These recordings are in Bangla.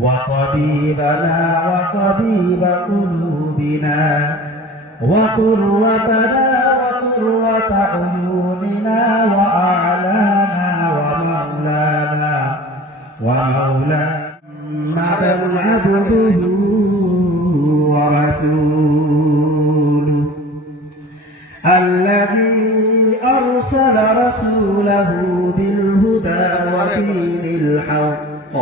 وطبيبنا وطبيب قلوبنا وقرتنا وقرة عيوننا وأعلانا ومولانا محمدا عبده ورسوله الذي أرسل رسوله بالهدى ودين الحق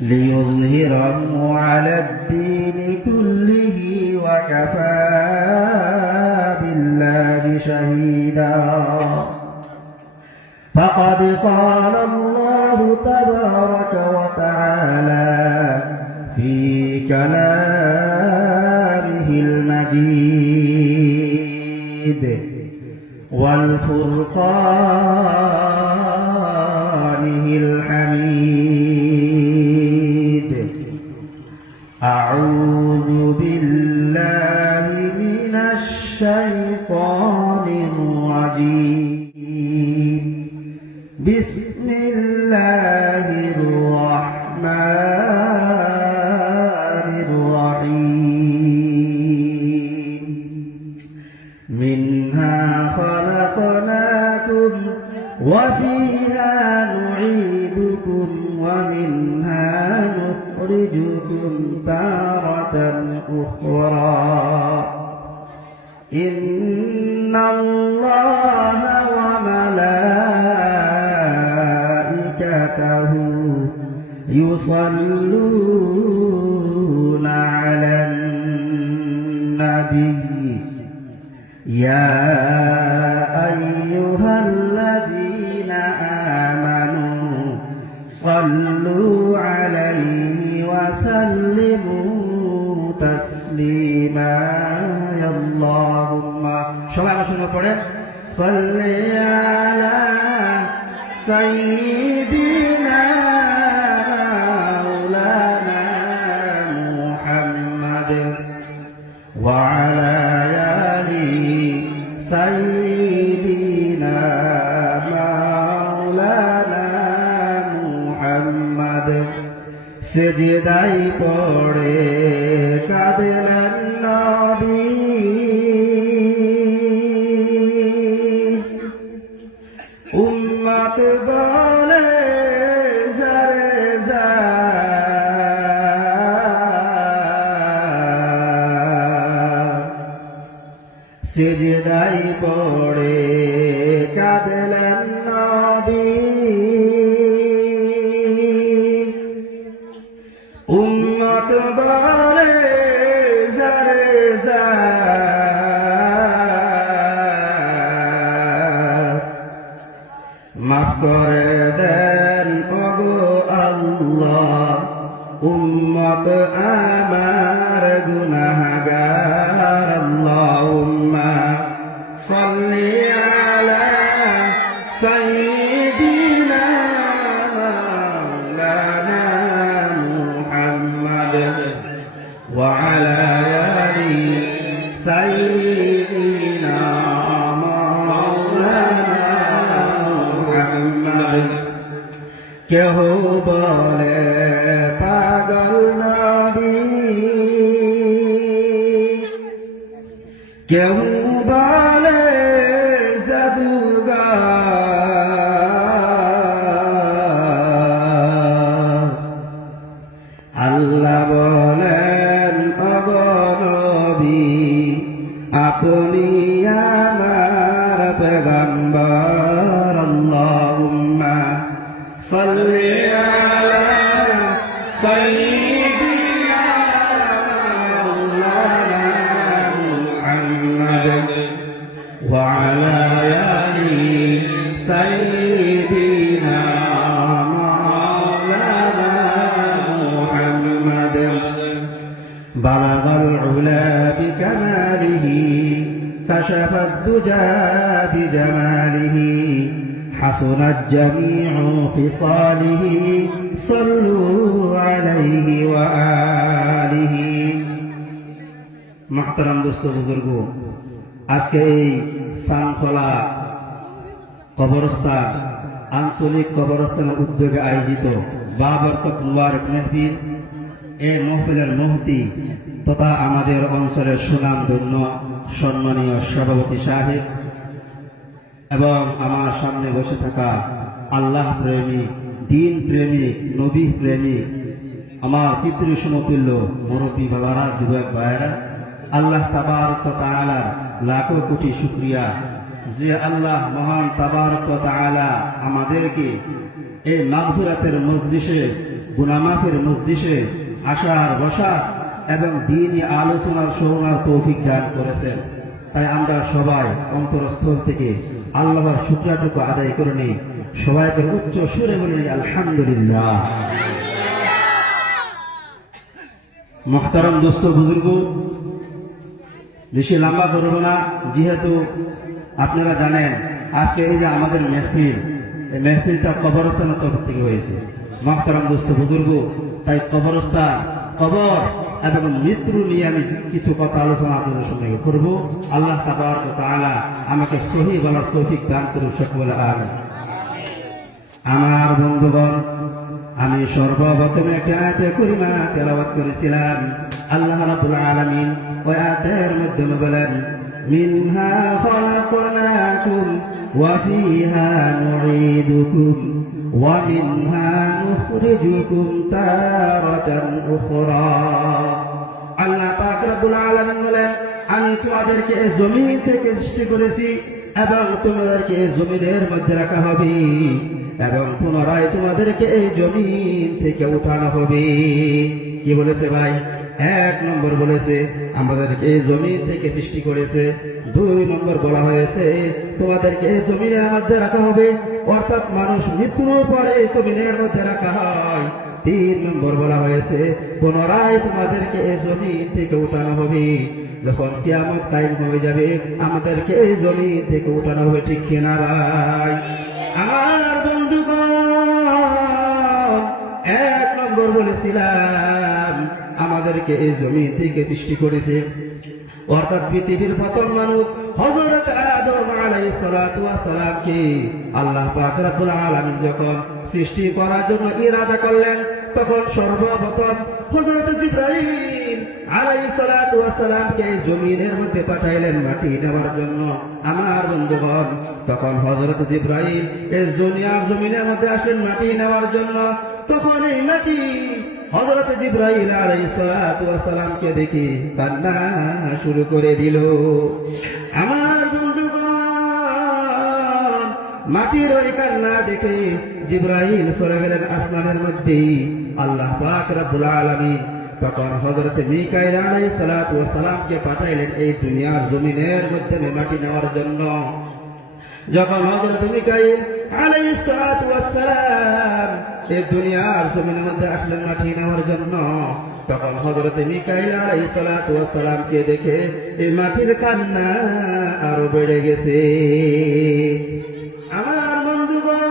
ليظهره على الدين كله وكفى بالله شهيدا فقد قال الله تبارك وتعالى في كلامه المجيد والفرقانه الحميد أعوذ بالله من الشيطان الرجيم بسم الله الرحمن الرحيم منها خلقناكم وفيها نعيدكم ومنها نخرجكم تارة أخرى إن الله وملائكته يصلون على النبي يا أيها الذين آمنوا صلوا عليه وسلموا تسليما يا اللهم صل على سيدنا مولانا محمد وعلى آل سيدنا مولانا محمد সিজদাই পড়ে কাঁদলেন নবী উম্মত বলে জারে যা সিজদাই পড়ে কাঁদলেন নবী উম্মত বলে জারে যা মাফ করে দেন ওগো আল্লাহ উম্মত আমার গুনাহগার আল্লাহুম্মা সাল্লি আলা সাইয়্যিদিনা মাওলানা মুহাম্মদ ওয়া আলা আলি সাইয়্যিদিনা মাওলানা মুহাম্মদ কেহ বলে পাগল নবী কেউ বলে জাদুগার আল্লাহ বলেন ওগো নবী আপনি আমার পেগম্বর আল্লাহুম্মা সাল্লি আলা সাইয়্যিদিনা মাওলানা মুহাম্মদ ওয়া আলা আলি সাইয়্যিদিনা মাওলানা মুহাম্মদ বালাগাল উলা বিকামালিহি كشف الدجى بجماله حسنت جميع خصاله صلوا عليه وآله محترم دوست बुजुर्गो আজকে এই সানখোলা কবরস্থান আঞ্চলিক কবরস্থানের উদ্যোগে আয়োজিত বাবরকত মুবারক মাহফিল এই মহফিলের মুফতি তথা আমাদের অঞ্চলের সুনামধন্য সম্মানীয় সভাপতি সাহেব এবং আমার সামনে বসে থাকা আল্লাহ প্রেমিক, দিন প্রেমিক, নবী প্রেমিক, আমার পিতৃ সমতুল্য মুরব্বী বাবারা, যুবক ভাইয়েরা, আল্লাহ তাবারক ওয়া তাআলার লাখো কোটি শুকরিয়া যে আল্লাহ মহান তাবারক ওয়া তাআলা আমাদেরকে এই মাগফিরাতের মজলিসে, গুনাহ মাফের মজলিসে আসার, বসার এবং দ্বীনি আলোচনার শোনার তৌফিক দান করেছেন। তাই আমরা সবাই অন্তরস্থল থেকে আল্লাহর শুকরিয়াটুকু আদায় করে নিই। সবাইকে উচ্চ সুরে বলে নিই আলহামদুলিল্লাহ। মুহতারাম দোস্ত বুজুর্গ, বেশি লম্বা করব না, যেহেতু আপনারা জানেন আজকে এই যে আমাদের মেহফিল, এই মেহফিলটা কবরস্থানের তরফ থেকে হয়েছে। মুহতারাম দোস্ত বুজুর্গ, তাই কবরস্থান, কবর এবং মৃত্যু নিয়ে আমি কিছু কথা আলোচনা আপনাদের সঙ্গে করব। আল্লাহ তাবারক ওয়া তাআলা আমাকে সহি বলার তৌফিক দান করুন, সকলে আমিন। আমার বন্ধুগণ, আমি সর্বপ্রথমে একটা আয়াতে কারিমা তেলাওয়াত করেছিলাম। আল্লাহ রাব্বুল আলামিন ওই আয়াতের মাধ্যমে বলেন, মিনহা খালাকনাকুম ওয়া ফিহা নুঈদুকুম ওয়া মিনহা নুখরিজুকুম তারাতান উখরা। আল্লাহ পাক রব্বুল আলামিন বলেন, আমি তোমাদেরকে জমিন থেকে সৃষ্টি করেছি এবং তোমাদেরকে জমিনের মধ্যে রাখা হবে এবং পুনরায় তোমাদেরকে এই জমিন থেকে উঠানো হবে। কি বলেছে ভাই? এক নম্বর বলেছে আমাদেরকে এই জমিন থেকে সৃষ্টি করেছে। দুই নম্বর বলা হয়েছে তোমাদেরকে এই জমিনের মধ্যে রাখা হবে, অর্থাৎ মানুষ মৃত্যুর পরে জমিনের মধ্যে রাখা হয়। তিন নম্বর বলা হয়েছে পুনরায় তোমাদেরকে এই জমিন থেকে উঠানো হবে। যখন কিয়ামত কায়েম হয়ে যাবে আমাদেরকে এই জমিন থেকে উঠানো হবে। ঠিক কিনা ভাই? আমার বন্ধুগণ, এক নম্বর বলেছিলাম আমাদেরকে এই জমিন থেকে সৃষ্টি করেছে, অর্থাৎ পৃথিবীর প্রথম মানুষ হযরত আদম আলাইহিস সালাতু ওয়াস সালামকে আল্লাহ পাক রব্বুল আলামিন যখন সৃষ্টি করার জন্য ইরাদা করলেন, তখন সর্বপ্রথম হযরত জিবরাইল আলাইহিস সালাতু ওয়াস সালামকে জমিনের মধ্যে পাঠাইলেন মাটি নেওয়ার জন্য। আমার বন্ধুগণ, তখন হযরত জিবরাইল এই জমিনের মধ্যে আসলেন মাটি নেওয়ার জন্য। তখন এই মাটি হযরত জিবরাইল আলাইহিস সালাতু ওয়াস সালামকে দেখে কান্না শুরু করে দিল। আমার বন্ধুগণ, মাটির ওই কান্না দেখে জিবরাইল চলে গেলেন আসমানের মধ্যে। আল্লাহ পাক রব্বুল আলামিন তখন হযরত মিকাইল আলাইহিস সালাতু ওয়াস সালামকে পাঠাইলেন এই দুনিয়ার জমিনের মধ্যে মাটি নেওয়ার জন্য। যখন হযরত মিকাইল আলাইহিস সালাতু ওয়াস সালাম এই দুনিয়ার জমিনের মধ্যে আসলেন মাটি নেওয়ার জন্য, তখন হযরত মিকাইল আলাইহিস সালাতু ওয়াস সালামকে দেখে এই মাটির কান্না আরো বেড়ে গেছে। আমার বন্ধুগণ,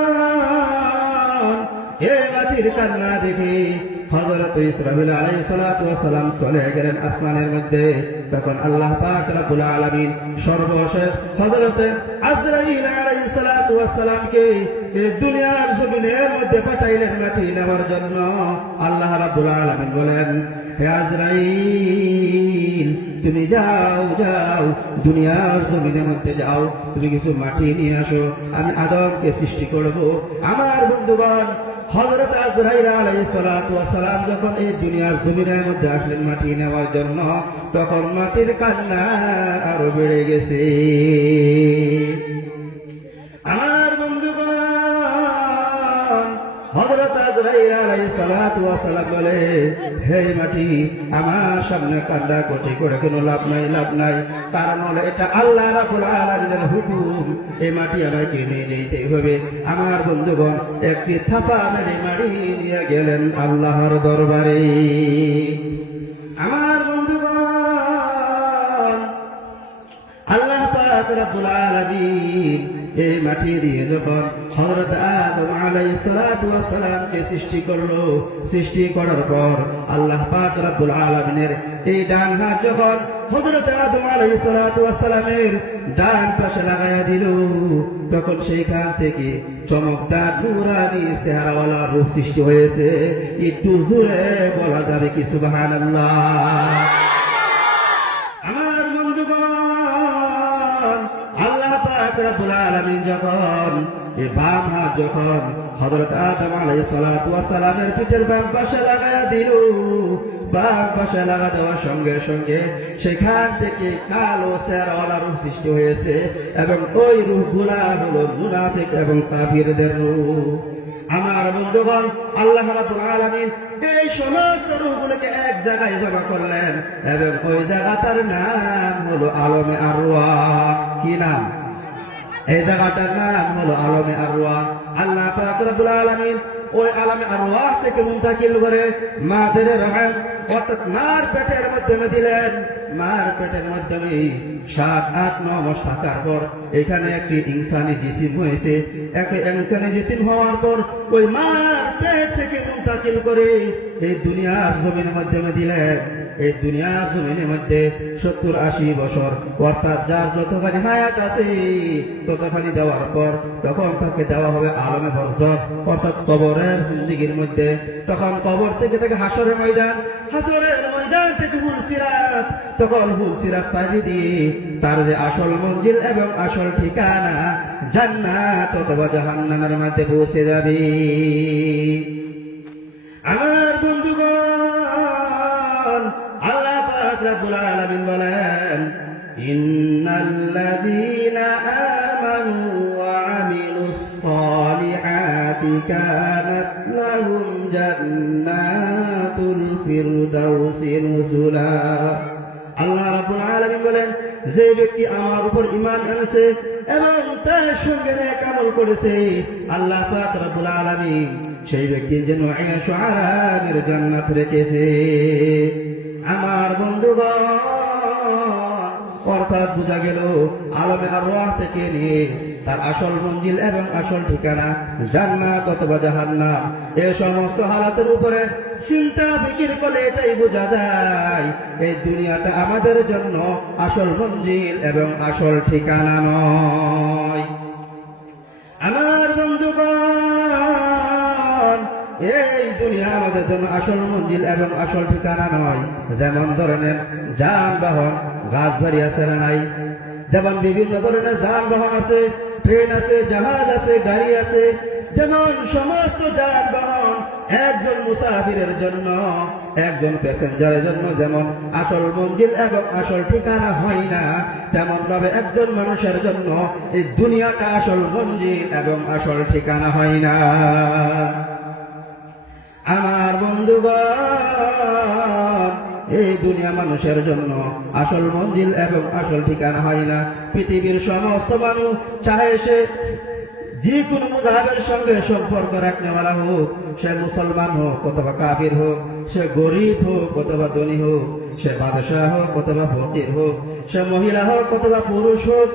এই মাটির কান্না দেখে হযরত ইসরাফিল আলাইহিস সালাতু ওয়াস সালাম চলে গেলেন আসমানের মধ্যে। তখন আল্লাহ পাক রব্বুল আলামিন সর্বশেষ হযরত আজরাইল আলাইহিস সালাতু ওয়াস সালামকে এই দুনিয়ার জমিনের মধ্যে পাঠাইলেন মাটি নেওয়ার জন্য। আল্লাহ রাব্বুল আলামিন বলেন, হে আজরাইল, তুমি যাও যাও দুনিয়ার জমিনের মধ্যে যাও, তুমি কিছু মাটি নিয়ে আসো, আমি আদমকে সৃষ্টি করব। আমার বন্ধুগণ, হযরত আজরাইল আলাইহিস সালাতু ওয়াস সালাম যখন এই দুনিয়ার জমিনের মধ্যে আসলেন মাটি নেওয়ার জন্য, তখন মাটির কান্না আরো বেড়ে গেছে। আমার বন্ধুগণ, হযরত আজরাইল আলাইহিস সালাতু ওয়াস সালাম বলে, হে মাটি, আমার সামনে কান্না কোটি করে কোনো লাভ নাই, লাভ নাই। কারণ হলো এটা আল্লাহ রাব্বুল আলামিনের হুকুম, এই মাটি আমাকে নিয়ে যেতে হবে। আমার বন্ধুগণ, একটি থাপা মেরে মাটি নিয়ে গেলেন আল্লাহর দরবারে। আমার বন্ধুগণ, আল্লাহ পাক রব্বুল আলামিন এই মাটি দিয়ে যখন হযরত আদম আলাইহিস সালাতু ওয়াস সালামকে সৃষ্টি করলো, সৃষ্টি করার পর আল্লাহ পাক রব্বুল আলামিনের এই ডান হাত যখন হযরত আদম আলাইহিস সালাতু ওয়াস সালামের ডান পাশে লাগায়া দিল, তখন সেইখান থেকে চমকদার নূরানি চেহারাওয়ালা রূপ সৃষ্টি হয়েছে। একটু জোরে বলা যাবে কি সুবহানাল্লাহ? আমার বন্ধুগণ, আল্লাহ পাক রব্বুল আলামিন যখন এই বাম হাত যখন হযরত আদম আলাইহিস সালাতু ওয়াস সালামের পিঠের বাম পাশে লাগায়া দিল, বাম পাশে লাগা দেওয়ার সঙ্গে সঙ্গে সেখান থেকে কালো চেহারাওয়ালা রূপ সৃষ্টি হয়েছে, এবং ওই রূপগুলা হলো মুনাফিক এবং কাফিরদের রূপ। আমার বন্ধুগণ, আল্লাহ রাব্বুল আলামিন এই সমস্ত রূপগুলোকে এক জায়গায় জমা করলেন, এবং ওই জায়গাটার নাম হলো আলমে আরওয়াহ। কি নাম? এই জায়গাটার নাম হলো আলমে আরওয়াহ। আল্লাহ পাক রব্বুল আলামিন ওই আলমে আরওয়াহ থেকে মুনতাকিল করে মাদের রহম অর্থাৎ মার পেটের মাধ্যমে দিলেন। মার পেটের মাধ্যমে 7-8-9 মাস থাকার পর এখানে একটি ইনসানি জিসিম হয়েছে। একটি ইনসানি জিসিম হওয়ার পর ওই মার পেট থেকে মুনতাকিল করে এই দুনিয়ার জমিনের মাধ্যমে দিলেন। এই দুনিয়ার জমিনের মধ্যে 70-80 বছর অর্থাৎ যার যতখানি হায়াত আছে ততখানি দেওয়ার পর তখন তাকে দেওয়া হবে আলমে বরজখ অর্থাৎ কবরের জিন্দেগির মধ্যে। তখন কবর থেকে তাকে হাসরের ময়দান, হাসরের ময়দান থেকে হুলসিরাত, তখন হুলসিরাত পাড়ি দিয়ে তার যে আসল মঞ্জিল এবং আসল ঠিকানা জান্নাত অথবা জাহান্নামের মধ্যে পৌঁছে যাবে। আমার বন্ধুগণ, আল্লাহ পাক রব্বুল আলামিন বলেন, ইন্নাল্লাযীনা আমানু ওয়া আমিলুস সালিহাতি কানাত লাহুম জান্নাতুল ফিরদাউসি নুজুলা। আল্লাহ রাব্বুল আলামিন বলেন, যে ব্যক্তি আমার উপর ঈমান এনেছে এবং তার সঙ্গে নেক আমল করেছে, আল্লাহ পাক রব্বুল আলামিন সেই ব্যক্তির জন্য আয়েশু আরামের জান্নাত রেখেছে। আমার বন্ধুগণ, অর্থাৎ বোঝা গেল আলমে আরওয়াহ থেকে নিয়ে তার আসল মঞ্জিল এবং আসল ঠিকানা জান্নাত অথবা জাহান্নাম, এই সমস্ত হালাতের উপরে চিন্তা ফিকির করলে এটাই বোঝা যায় এই দুনিয়াটা আমাদের জন্য আসল মঞ্জিল এবং আসল ঠিকানা নয়। আমার বন্ধুগণ, এই দুনিয়া আমাদের জন্য আসল মঞ্জিল এবং আসল ঠিকানা নয়। যেমন ধরনের যানবাহন, গাছ বাড়ি আছে না নাই? যেমন বিভিন্ন ধরনের যানবাহন আছে, ট্রেন আছে, জাহাজ আছে, গাড়ি আছে। যেমন সমস্ত যানবাহন একজন মুসাফিরের জন্য, একজন প্যাসেঞ্জারের জন্য যেমন আসল মঞ্জিল এবং আসল ঠিকানা হয় না, তেমন ভাবে একজন মানুষের জন্য এই দুনিয়াটা আসল মঞ্জিল এবং আসল ঠিকানা হয় না। আমার বন্ধুগণ, এই দুনিয়া মানুষের জন্য আসল মঞ্জিল এবং আসল ঠিকানা হয় না। পৃথিবীর সমস্ত মানুষ চাহে সে যে কোনো মুজাহিদের সঙ্গে সম্পর্ক রাখনেওয়ালা হোক, সে মুসলমান হোক অথবা কাফির হোক, সে গরিব হোক অথবা ধনী হোক, সে বাদশাহ হোক অথবা ফকির হোক, সে মহিলা হোক অথবা পুরুষ হোক,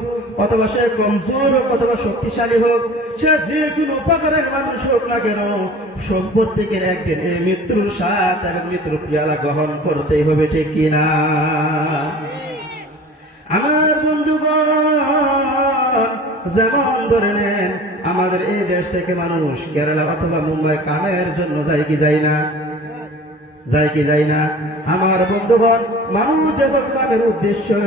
অথবা সে কমজোর হোক অথবা শক্তিশালী হোক, সে যে কোনো প্রকারের মানুষ হোক না কেন, সম্পত্তিকে একদিন এই মৃত্যুর স্বাদ এবং মৃত্যুর পিয়ালা গ্রহণ করতেই হবে, ঠিক কিনা? আমার বন্ধুগণ, যেমন ধরে নেন আমাদের এই দেশ থেকে মানুষ কেরালা অথবা মুম্বাই কামের জন্য যায় কি যায় না? যায় কি যায় না? আমার বন্ধুগণ, মানুষ যখন কামের উদ্দেশ্যে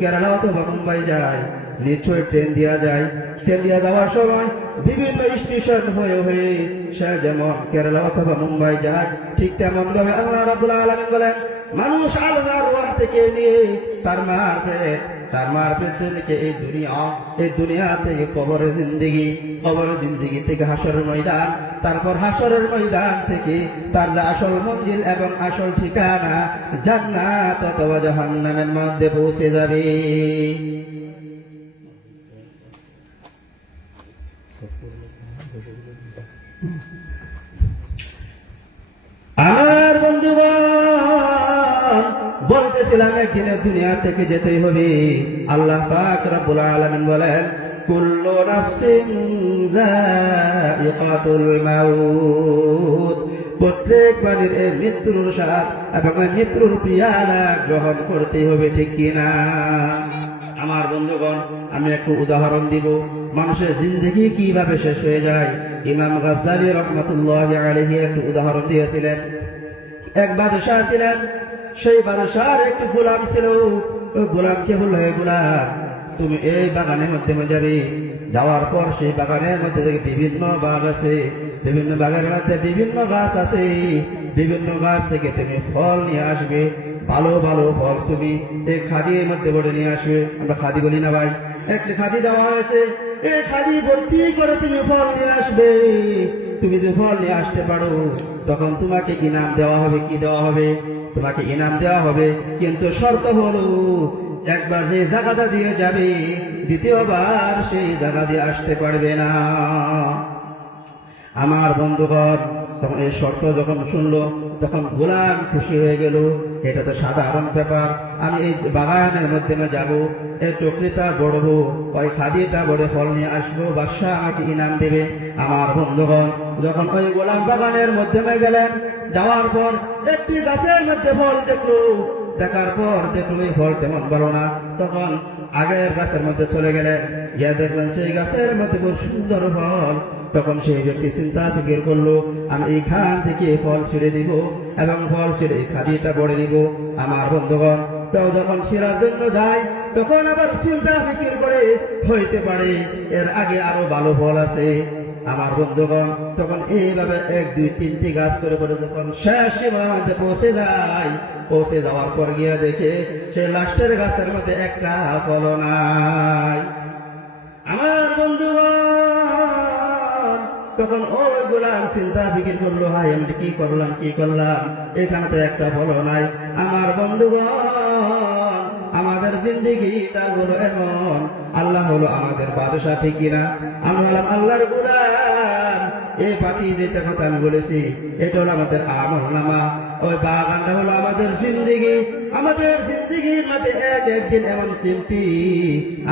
কেরালা অথবা মুম্বাই যায়, নিশ্চয় ট্রেন দেওয়া যায়। ট্রেন দিয়ে যাওয়ার সময় বিভিন্ন স্টেশন হয়ে হয়ে সে যেমন কেরালা অথবা মুম্বাই যায়, ঠিক তেমন ভাবে আল্লাহ রাব্বুল আলামিন বলেন, মানুষ আল্লাহর ওয়াহ থেকে নিয়ে তার মার পেট থেকে এই দুনিয়া থেকে কবরের জিন্দেগি থেকে হাসরের ময়দান, তারপর হাসরের ময়দান থেকে তার যে আসল মঞ্জিল এবং আসল ঠিকানা জান্নাত অথবা জাহান্নামের মধ্যে পৌঁছে যাবে। আমার বন্ধুগণ, বলতেছিলাম একদিনের দুনিয়া থেকে যেতেই হবে। আল্লাহ পাক রব্বুল আলামিন বলেন, কুল্লু নাফসিন যায়িকাতুল মাউত, প্রত্যেক প্রাণীর এই মৃত্যুর স্বাদ এবং মৃত্যুর পিয়ালা গ্রহণ করতে হবে, ঠিক কিনা? আমার বন্ধুগণ, আমি একটু উদাহরণ দিব মানুষের জিন্দগি কিভাবে শেষ হয়ে যায়। ইমাম গাজ্জালী রহমাতুল্লাহি আলাইহি একটু উদাহরণ দিয়েছিলেন। এক বাদশাহ ছিলেন, সেই বাদশার একটু গোলাম ছিল। ওই গোলামকে বলল, হে গোলাম, তুমি এই বাগানের মধ্যে যাবে। যাওয়ার পর সেই বাগানের মধ্যে থেকে বিভিন্ন বাগ আছে, বিভিন্ন বাগের মধ্যে বিভিন্ন গাছ আছে, বিভিন্ন গাছ থেকে তুমি ফল নিয়ে আসবে। ভালো ভালো ফল তুমি এই খাদির মধ্যে বড়ে নিয়ে আসবে। আমরা খাদি বলি না ভাই? একটি খাদি দেওয়া হয়েছে, এই খাদি ভর্তি করে তুমি ফল নিয়ে আসবে। তুমি যে ফল নিয়ে আসতে পারো, তখন তোমাকে ইনাম দেওয়া হবে। কি দেওয়া হবে? তোমাকে ইনাম দেওয়া হবে, কিন্তু শর্ত হলো একবার যে জায়গাটা দিয়ে যাবে, দ্বিতীয়বার সেই জায়গা দিয়ে আসতে পারবে না। আমার বন্ধুগণ, তখন এই শর্ত যখন শুনলো, তখন গোলাম খুশি হয়ে গেল। এটা তো সাধারণ ব্যাপার, আমি এই বাগানের মধ্যে যাব, এই টকরিটা বড়বো, ওই খাদিটা বড় ফল নিয়ে আসবো, বাদশা আমাকে ইনাম দেবে। আমার বন্ধুগণ, যখন ওই গোলাম বাগানের মধ্যে গেলেন, যাওয়ার পর একটি গাছের মধ্যে ফল দেখলো। দেখার পর দেখলো এই ফল তেমন ভালো না। তখন আগের গাছের মধ্যে চলে গেলেন, গিয়ে দেখলেন সেই গাছের মধ্যে খুব সুন্দর ফল। তখন সেই ব্যক্তি চিন্তা ফিকির করলো, আমি এইখান থেকে ফল ছিঁড়ে নিব এবং ফল ছিঁড়ে খাদিটা বড়ে নিব। আমার বন্ধুগণ, তাও যখন ছিঁড়ার জন্য যায়, তখন আবার চিন্তা ফিকির করে, হইতে পারে এর আগে আরো ভালো ফল আছে। আমার বন্ধুগণ, তখন এইভাবে 1 2 3টি গাছ করে করে যখন শেষ সীমার মধ্যে পৌঁছে যায়, পৌঁছে যাওয়ার পর গিয়ে দেখে সে লাস্টের গাছের মধ্যে একটা ফল নাই। আমার বন্ধুগণ, তখন ওই গোলাম চিন্তা ফিকির করলো, হাই আমি কি করলাম, এখানে তো একটা ফল নাই। আমার বন্ধুগণ, আমাদের জিন্দেগিটা হলো এমন, আল্লাহ হলো আমাদের বাদশা, ঠিক কিনা? আমরা হলাম আল্লাহর গোলাম। এই পাখি যেটা কথা আমি বলেছি, এটা হলো আমাদের আমল নামা। ওই বাগানটা হলো আমাদের জিন্দেগি। আমাদের জিন্দেগির মধ্যে একদিন এমন কিমতি।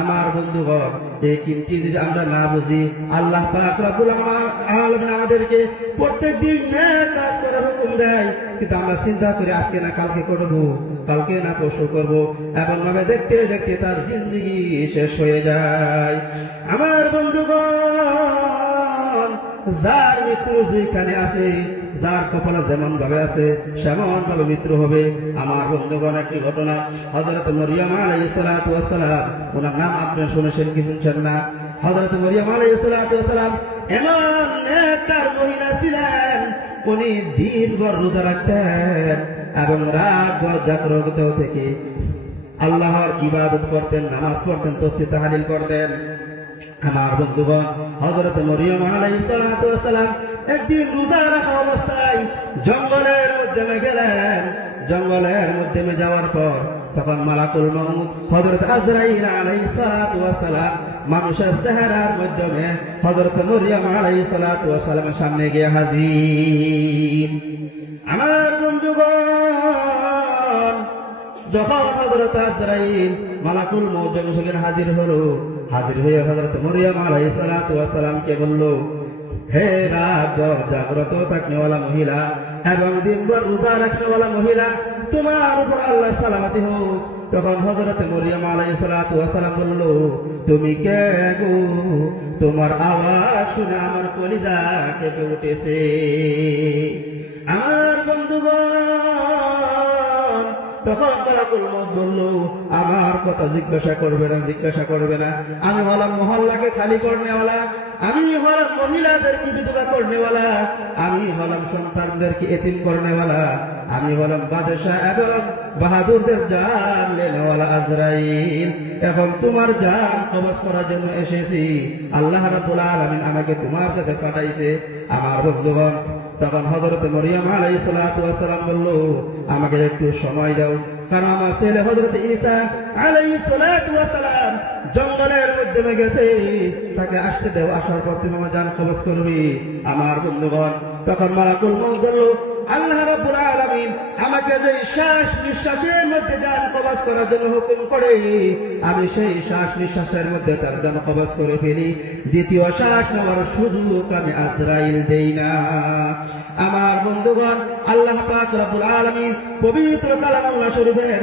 আমার বন্ধুগণ, এই কিমতি যদি আমরা না বুঝি, আল্লাহ পাক রব্বুল আলামিন আমাদেরকে প্রত্যেকদিন নেক কাজ করার হুকুম দেয়, কিন্তু আমরা চিন্তা করি আজকে না কালকে করবো, কালকে না পরশু করবো, এবং ভাবে দেখতে দেখতে তার জিন্দেগি শেষ হয়ে যায়। আমার বন্ধুগণ, যার মৃত্যু যেখানে আছে, যার কপালে যেমন ভাবে আছে সেমন ভাবে মৃত্যু হবে। আমার বন্ধুগণ, একটি ঘটনা, হযরত মরিয়ম আলাইহিস সালাতু ওয়াস সালাম, ওনার নাম আপনারা শুনেছেন কি শুনছেন না? হযরত মরিয়ম আলাইহিস সালাতু ওয়াস সালাম এমন নেককার মহিলা ছিলেন, উনি দিনভর রোজা রাখতেন এবং রাতভর জাগ্রত থেকে আল্লাহর ইবাদত করতেন, নামাজ পড়তেন, তাসবিহ তাহলিল করতেন। আমার বন্ধুগণ, হযরত মরিয়ম আলাইহিস সালাতু ওয়াস সালাম একদিন রোজা রাখা অবস্থায় জঙ্গলের মধ্যে গেলেন। জঙ্গলের মধ্যে যাওয়ার পর তখন মালাকুল মউত হযরত আজরাইল আলাইহিস সালাতু ওয়াস সালাম মানুষের চেহারার মাধ্যমে হযরত মরিয়ম আলাইহিস সালাতু ওয়াস সালামের সামনে গিয়ে হাজির। আমার বন্ধুগণ, যখন হযরত আজরাইল মালাকুল মউত যখন হাজির হলো, হাজির হয়ে হযরত মরিয়ম আলাইহিস সালাতু ওয়াস সালামকে বলল, হে রাত জাগ্রত থাকনেওয়ালা মহিলা এবং দিনভর রোজা রাখনেওয়ালা মহিলা, তোমার উপর আল্লাহ সালামতি হোক। তখন হযরত মরিয়ম আলাইহিস সালাতু ওয়াস সালাম বলল, তুমি কে গো? তোমার আওয়াজ শুনে আমার কলিজা কেঁপে উঠেছে। আমার বন্ধুগণ, তখন মালাকুল মউত বলল, আমার কথা জিজ্ঞাসা করবে না, আমি হলাম মহল্লাকে খালি করনেওয়ালা, আমি হলাম মহিলাদেরকে বিধবা করনেওয়ালা, আমি হলাম সন্তানদেরকে এতিম করনেওয়ালা, আমি হলাম বাদশা এবং বাহাদুরদের জান লেনেওয়ালা আজরাইল। এখন তোমার জান কবজ করার জন্য এসেছি। আল্লাহ রাব্বুল আলামিন আমাকে তোমার কাছে পাঠাইছে। আমার বন্ধুগণ, তখন হযরত মরিয়ম আলাইহিস সালাতু ওয়াস সালাম বলল, আমাকে একটু সময় দাও, কারণ আমার ছেলে হযরত ঈসা আলাইহিস সালাতু ওয়াস সালাম জঙ্গলের মধ্যে গেছে, তাকে আসতে দাও, আসার পর তুমি আমার জান কবজ করবি। আমার বন্ধুগণ, তখন মালাকুল মউত বলল, আল্লাহ রাব্বুল আলামিন আমাকে যে শ্বাস নিঃশ্বাসের মধ্যে জান কবজ করার জন্য হুকুম করে, আমি সেই শ্বাস নিঃশ্বাসের মধ্যে তার জান কবজ করে ফেলি। দ্বিতীয় শ্বাস নেওয়ার সুযোগ আমি আজরাইল দেই না। আমার বন্ধুগণ, আল্লাহ পাক রব্বুল আলামিন পবিত্র কালামুল্লাহ শরীফের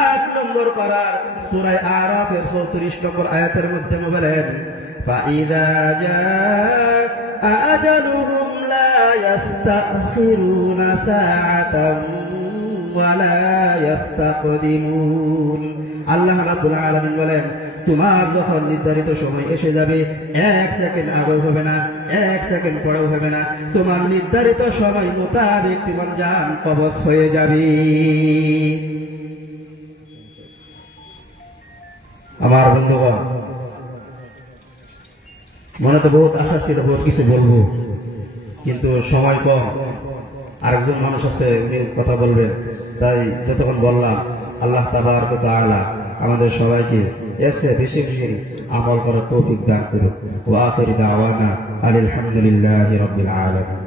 8 নম্বর পারার সূরা আরাফের 34 নম্বর আয়াতের মধ্যে বলেন, فَإِذَا جَاءَ أَجَلُهُمْ لَا يَسْتَأْخِرُونَ سَاعَةً وَلَا يَسْتَقْدِمُونَ। আল্লাহ রাব্বুল আলামিন বলেন, তোমার যখন নির্ধারিত সময় এসে যাবে, 1 সেকেন্ড আগেও হবে না, 1 সেকেন্ড পরেও হবে না, তোমার নির্ধারিত সময় মোতাবেক তোমার জান কবজ হয়ে যাবে। আমার বন্ধুগণ, মনে তো বহুত আশা ছিল, বহুত কিছু বলবো, কিন্তু সময় কম। আরেকজন মানুষ আছে, উনি কথা বলবেন, তাই যতক্ষণ বললাম। আল্লাহ তাবারক ওয়া তাআলা আমাদের সবাইকে এসে বেশি বেশি আমল করার তৌফিক দান করুন। ওয়া আখিরু দাওয়ানা আলহামদুলিল্লাহি রাব্বিল আলামিন।